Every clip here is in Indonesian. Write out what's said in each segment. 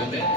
Para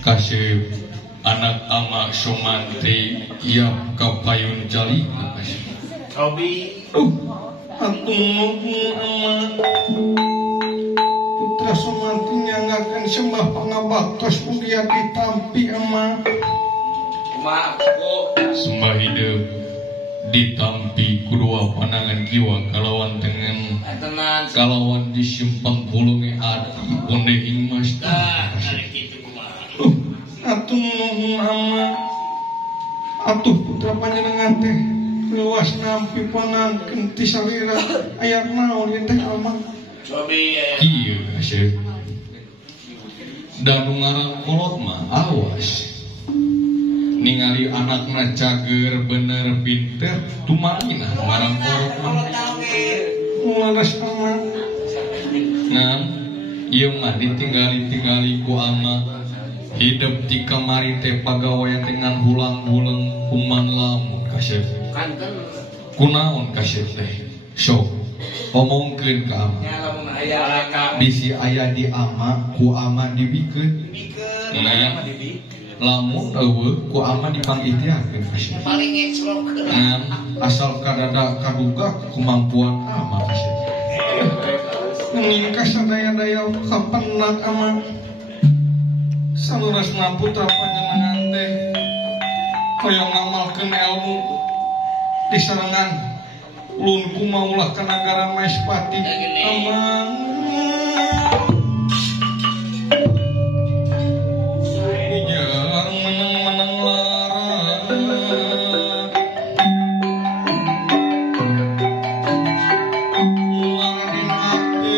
Kasih anak ama Sumanti ia kapayun jali Obi atung ama putra Sumanti nyangakan sembah pangabaktos dia ditampi ama sembah hidup ditampi kedua panangan jiwa kalawan dengan kalawan disimpang pulungi hati onde ingmas atuh ama atuh putra panjenengan teh luas nampi pangankeun ti salira aya naon ieu teh alma kieu kasih dan ngarang kolot mah awas ningali anakna cager bener pinter tumarina ngarang kolot mah waras ama ngam ieu mah ditinggali ku ama hidup di kamari teh pagawean dengan hulang-hulang kuman lamun kasih kunaon kasih teh sok omongkeun ka ama bisi aya di ama ku ama dibikeun nah lamun eueuh ku ama dipangihtiyahkeun kasih paling ngeclok asal kadada kaduga kemampuan ama kasih ngingkas sadaya-daya kapennak ama saluresna putra panjenengan teh hoyong ngamalkeun ilmu disarengan ulun kumaulah ka nagara Maespati amang dijang meneng-meneng lara mularin hati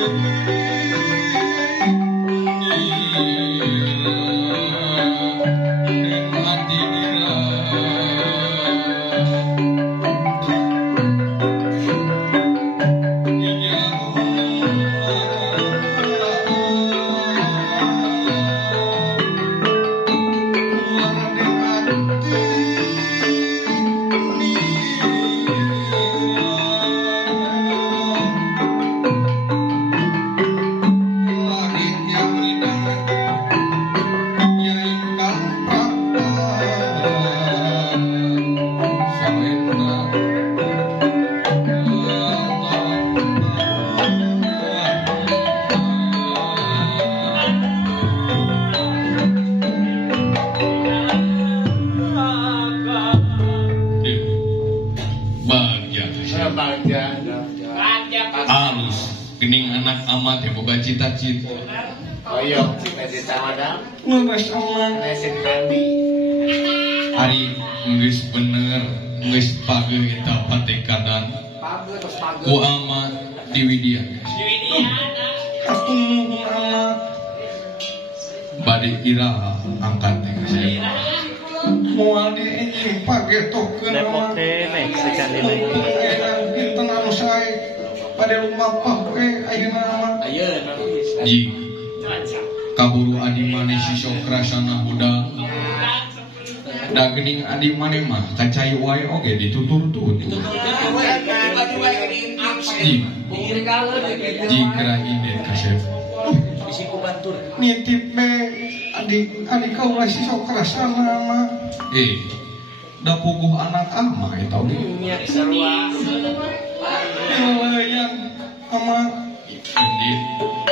anak amat ya boga cita-cita. Ayo, cita-cita madam. Leres amat. Nesin kandi. Ari geus bener, geus pageuh eta patekadan. Ku amat di Widya. Hatur nuhun amat. Bade iraha angkat teh saya. Moal di enjing pagetokeun amat. Dinten anu sae bade lumampah we ayeuna amat. Jing kaburu adi maneh si sokrasana budal. Da geuning adi maneh mah kacai wae oge ditutur-tutur. Jikra inde kasep. Nitip be adi kaula si sokrasana mah. Da puguh anak ama eta oge. Leuyan ama indit.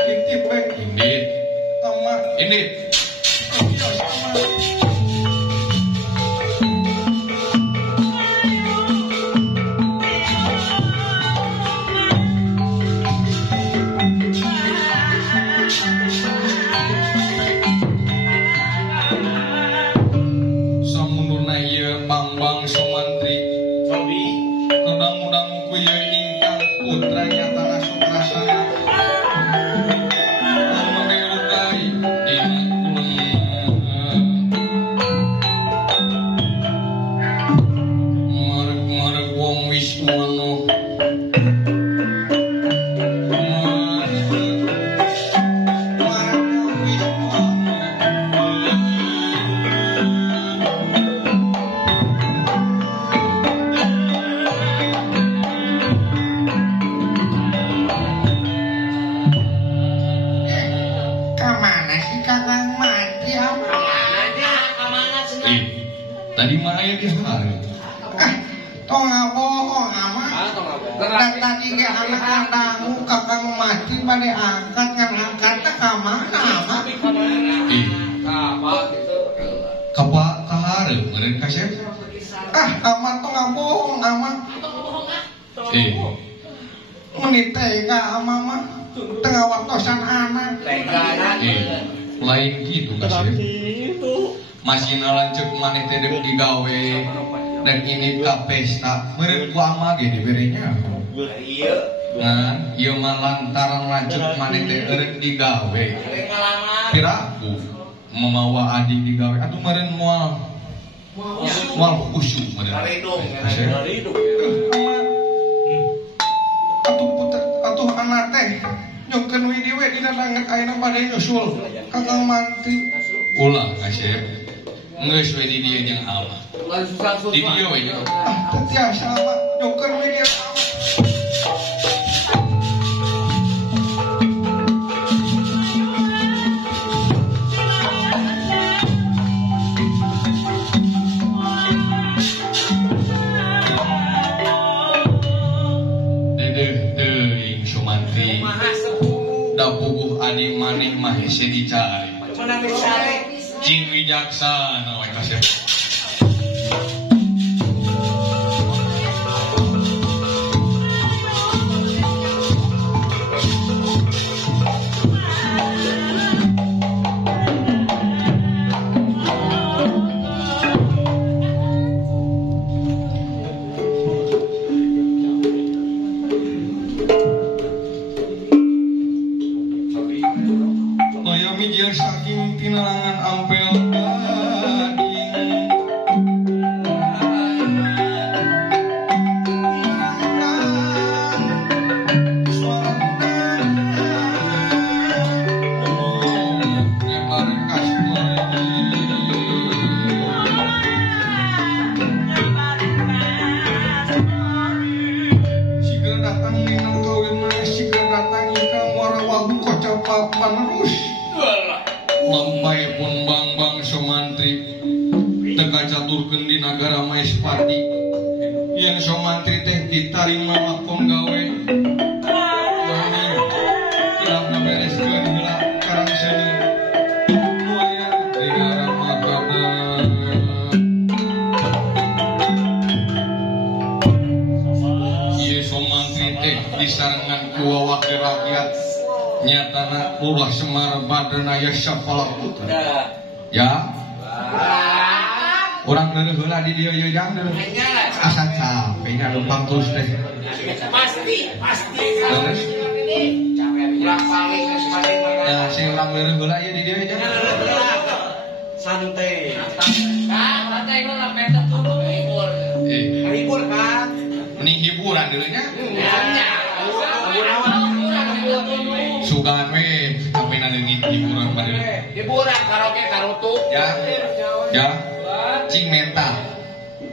Nitip be indit. Ama indit. Tadi mah aya di hari. Tong bohong amat. Dan tadi ge anak dangu kakang mati bade angkat ngan angkat teh ka mana amat? Kapa kahareup meureun kasep? Amat tong bohong amat. Menit tega amat mah tengah waktosan anak. Lain kitu kasep. Masih lanjut maneh teh deuk digawe dan ini ka pesta meureun ku ama ge diberinya. Ngan ieu mah lantaran lanjut maneh teh eureun digawe. Piraku mamawa adi digawe atuh meureun moal khusyuk meureun. Atuh anak teh nyongkeun widi we dina danget ayeuna bade nyusul kakang manti. Ulah kasep. Ngeus we di dieu jeung Allah. Di dieu we nya. Tiasa mah nyongkeun we dia. Da puguh adi maneh mah hese dicari. Jing wijaksana we kasep. Toya mijil saking tinalangan ampel penerus lampai pun bang Somantri teka caturkeun di nagara Maespati yang Somantri teh ditarima lakon gawe wani ilang ngabereskeun heula karang seni nu aya di nagara Magadan. Ieu Somantri teh disarengan ku wakil rakyat nyatana Lurah Semar Badana ya Syafala Putra. Ya. Urang deuleuh heula di dieu ye jang deuleuh. Asa capek nya numpang terus teh. Pasti. Terus Urang paling geus mati. ya si urang deuleuh heula ye di dieu ye jang. Santai. Santai lu lambe teh hibur. Hibur kan? Mending hiburan deuleuh nya. Sugan we tapi nanti hiburan pada Hiburan karaoke karutu. ya cing mental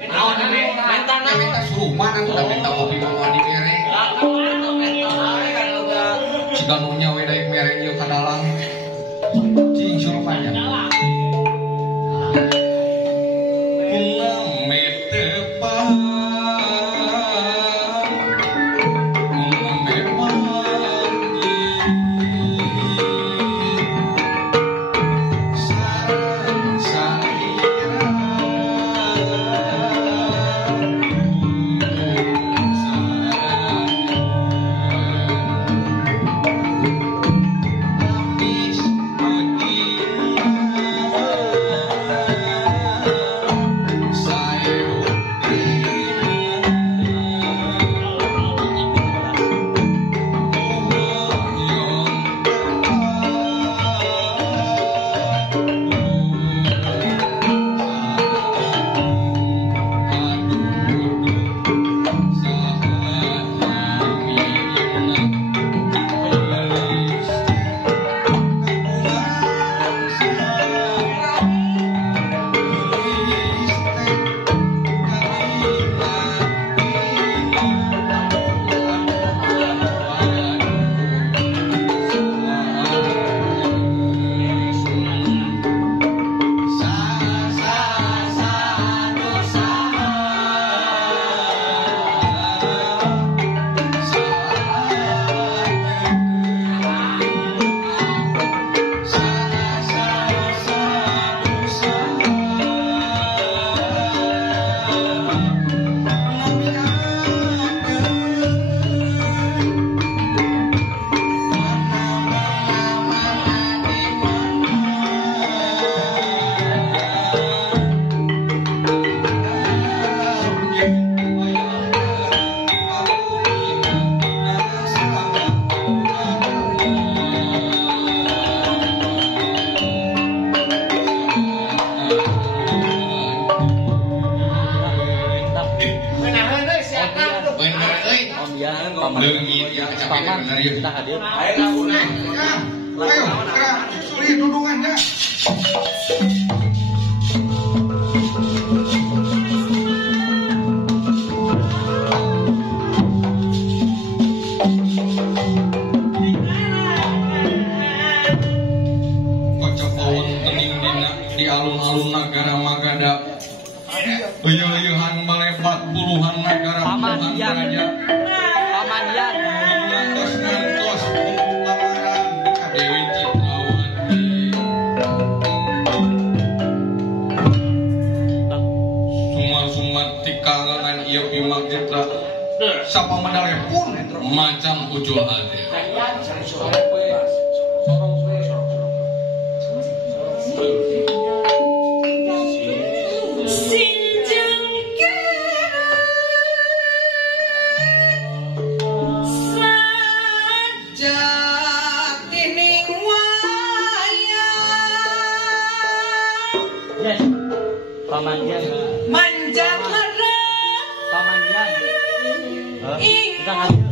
Naon ame? Mental naon? mental suruman udah mental kopi mau di mereng jika nunya we daek mereng yeuh kadalang cing surupannya leungit ya capek bener ya Ayo gerak, suri dudungan dah. kocok pawon tening di alun-alun negara Magada Uyuh-uyuhan melebat puluhan negara puluhan raja Pamandian ngantos lamaran ka Dewi Ciprawati sumar-sumar tikanganan ieu Bimagitra sapa medalnya pun macam ujul ade Pamandian Manjat lereng Pamandian ing kita hadir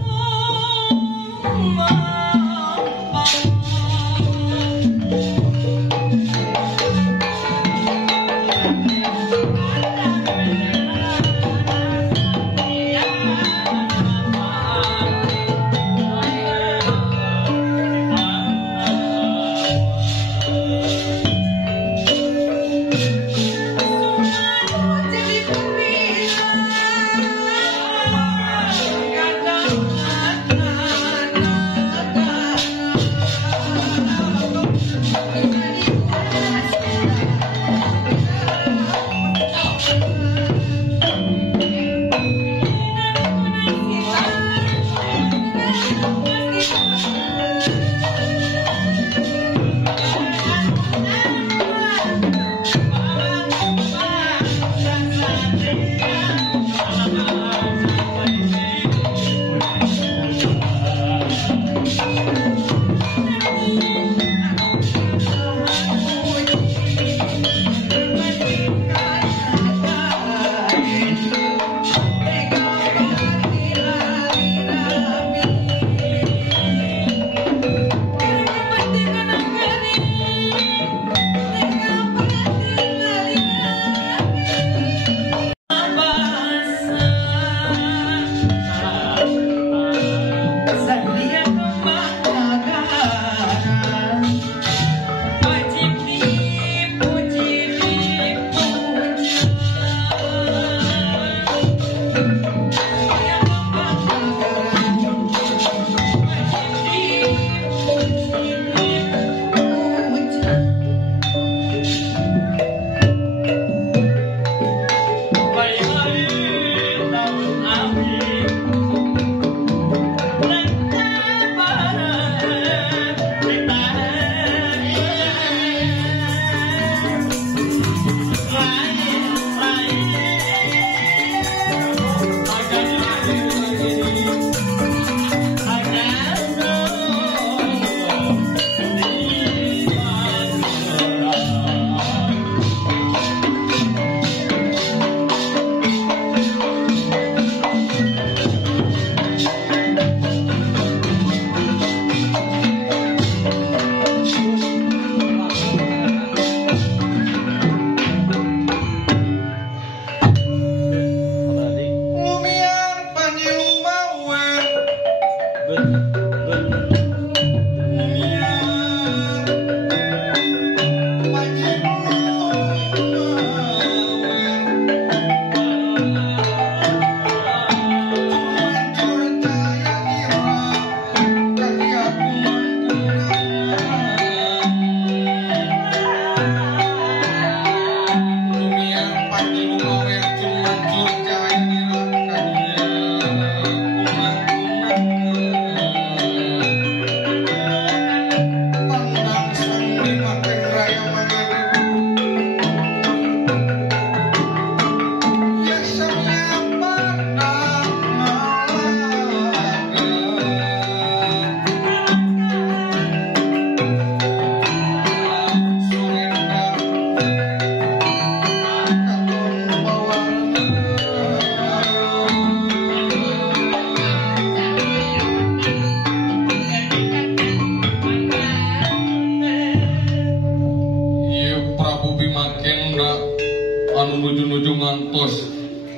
nuju-nuju ngantos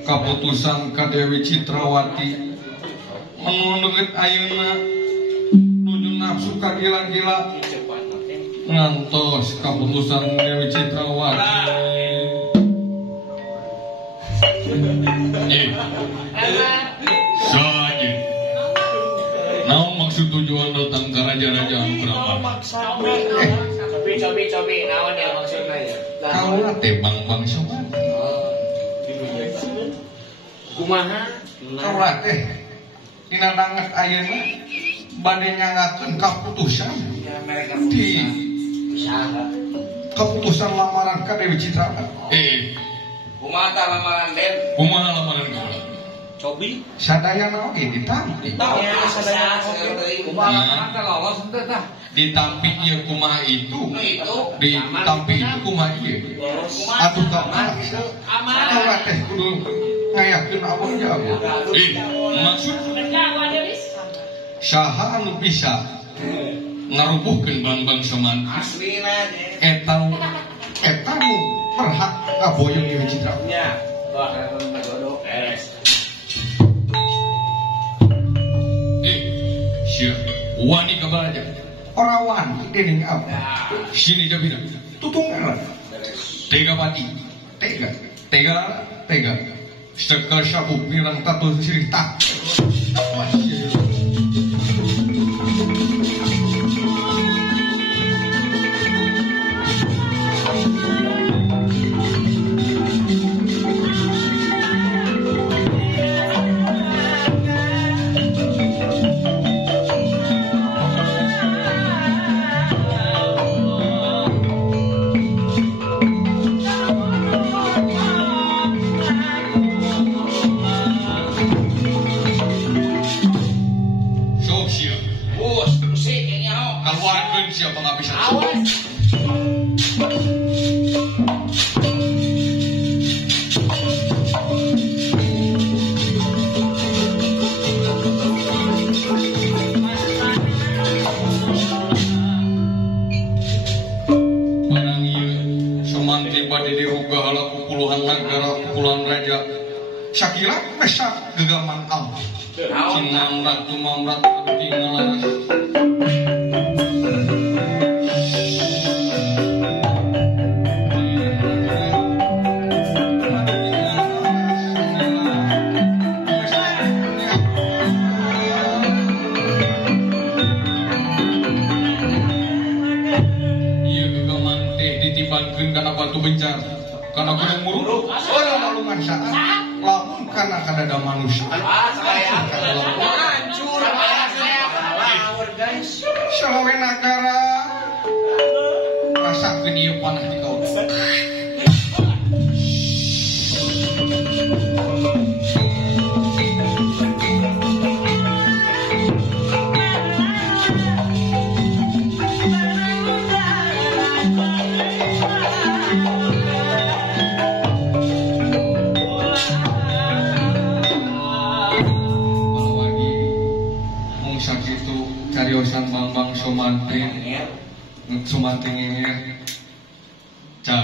kaputusan ka Dewi Citrawati menurut ayeuna nuju nafsu ka gila-gila ngantos kaputusan Dewi Citrawati saja naon maksud tujuan datang ke raja-raja Angkaraman Cobi naon ya maksudnya ya kaulah teh bang semua kumaha kaulah teh dina danget ayeuna bade nyangakeun kaputusan di keputusan lamaran ka Dewi Citrawati. kumaha tah lamaran Den kumaha lamaran kaula cobi Sadayana oge ditampi. kumaha lamaran teh lolos henteu tah ditampi ieu kumaha itu ditampi itu kumaha ieu Atuh kapan kaulah teh kudu ngayakeun Allah jago. maksud saha anu bisa ngarubuhkeun bang-bang Semantri aslina eta nu berhak ngaboyong Dewi Citrawati. nya wah beres Siap wani kabaraja Ora wani dening abdi. sini jabina Tutunggalan. tega pati tega sekal sabuk pirang tatu sirih tak siapa nggak bisa menang ieu Semantri bade diruga ala puluhan negara puluhan raja sakira mesa gegaman Allah cinamrat tumamrat tinggalan karena batu bencar karena gunung muruk orang malungan saat lamun karena kadada manusia hancur guys Salawe Nagara rasakeun ieu panah di kau cariosan Bambang Semantri ngengir car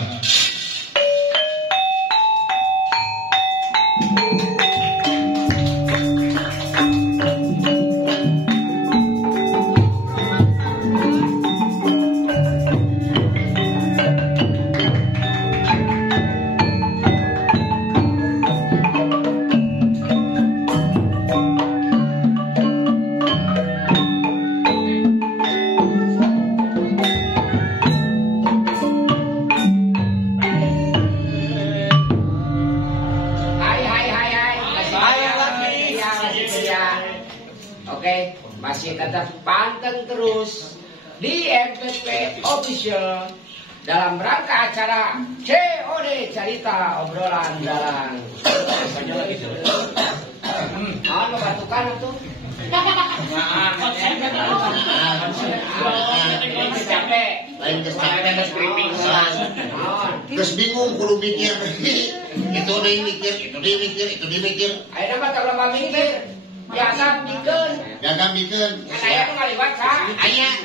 masih tetap panteng terus di MPP Official dalam rangka acara COD Cerita Obrolan Dalang. Apa batukan itu? Terus bingung kudu mikir itu dimikir Ayo nama tak lomba mikir. Jaga bikin. Saya tuh ngaliwat kak. Ayah.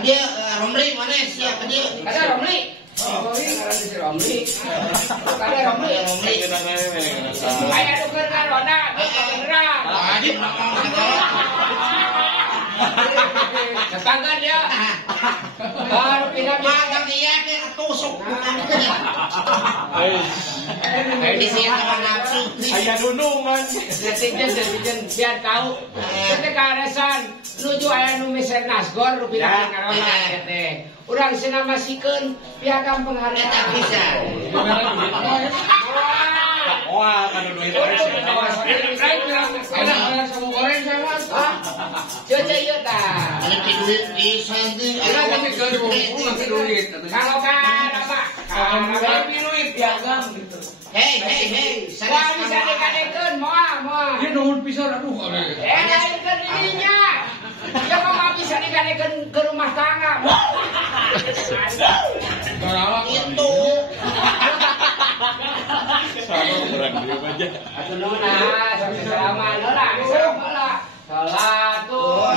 Dia Romli mana siapa dia? Ada Romli. Romli. Kada Romli. Aya nuker ka roda, beneran. Tetangga dia. Baru pindah magang dia ke tusuk. Di sini ada nafsu. Aya dunungan. Netizen biar tahu. Ketika resan nuju aya nu meser nasgor rupiah karona teh. Urang cenah masikeun piagam penghargaan. Eta bisa. Wah, kan duit Coba ieu tah. Ada duit pisan teh. Kalau kan apa? Kalau duit piagam gitu. Hei, wah bisa dikadekeun moal. Dia nuhun pisan aduh ade. Lain ke dirinya. Ya mah bisa dikadekeun ke rumah tangga. Itu. Nah, sampai salaman lah. Salatul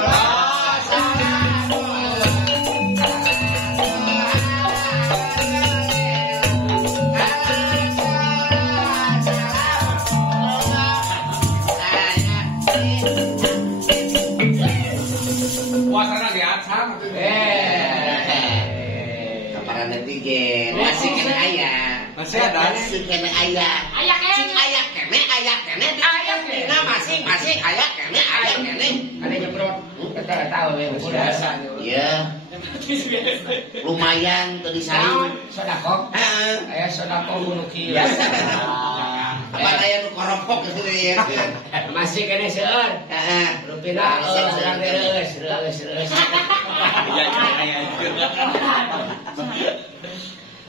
Puasana di atas. Para netizen masih kena ayah. Masih ada. Masih kena ayah. Ayah kene. Cing ayah kene. Ayah kene. Nah masing-masing ayah kene. Ada nyebrot. Kita tahu ya udah. Iya. Lumayan tuh di sana. Sodako. Aya sodako bunuh kieu. Apa aya nu koropok gitu ya. Masih kene seueur. Rupina urang reus.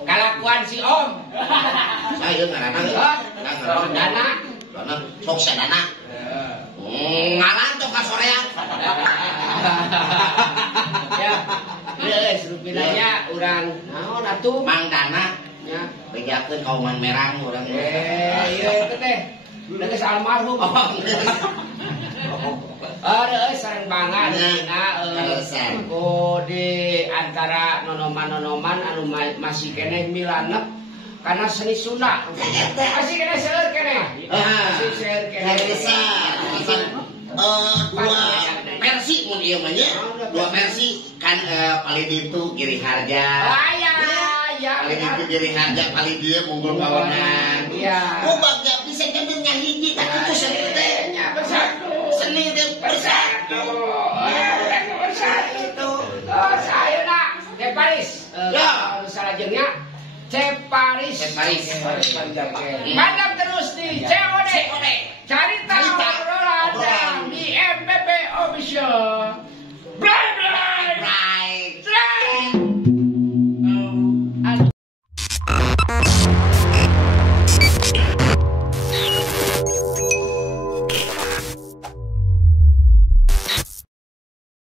Kalakuan si Om. Saya ngaranna Dana. sok sadana. Ngalan tuh ka soreang. Ya. Reus rupinanya urang naon atuh? Mang Dana Ya. bejakeun kauman merang urang. Iya itu teh. Geus almarhum. Reus sareng banget dina di antara nonoman-nonoman anu masih keneh milanep karena seni Sunda. Masih keneh seueur keneh. Masih seueur keneh. Dua versi mun ieu mah nya. Dua versi kan paling ditu Giri Harja. Paling ditu Giri Harja paling dia munggul kawanan. Iya. Bagja bisa jadi hiji tak itu seni teh. Seni teh bersatu. Bersatu. Saya nak Paris. Ya, salajengnya Paris. Paris. Madam terus di Cewek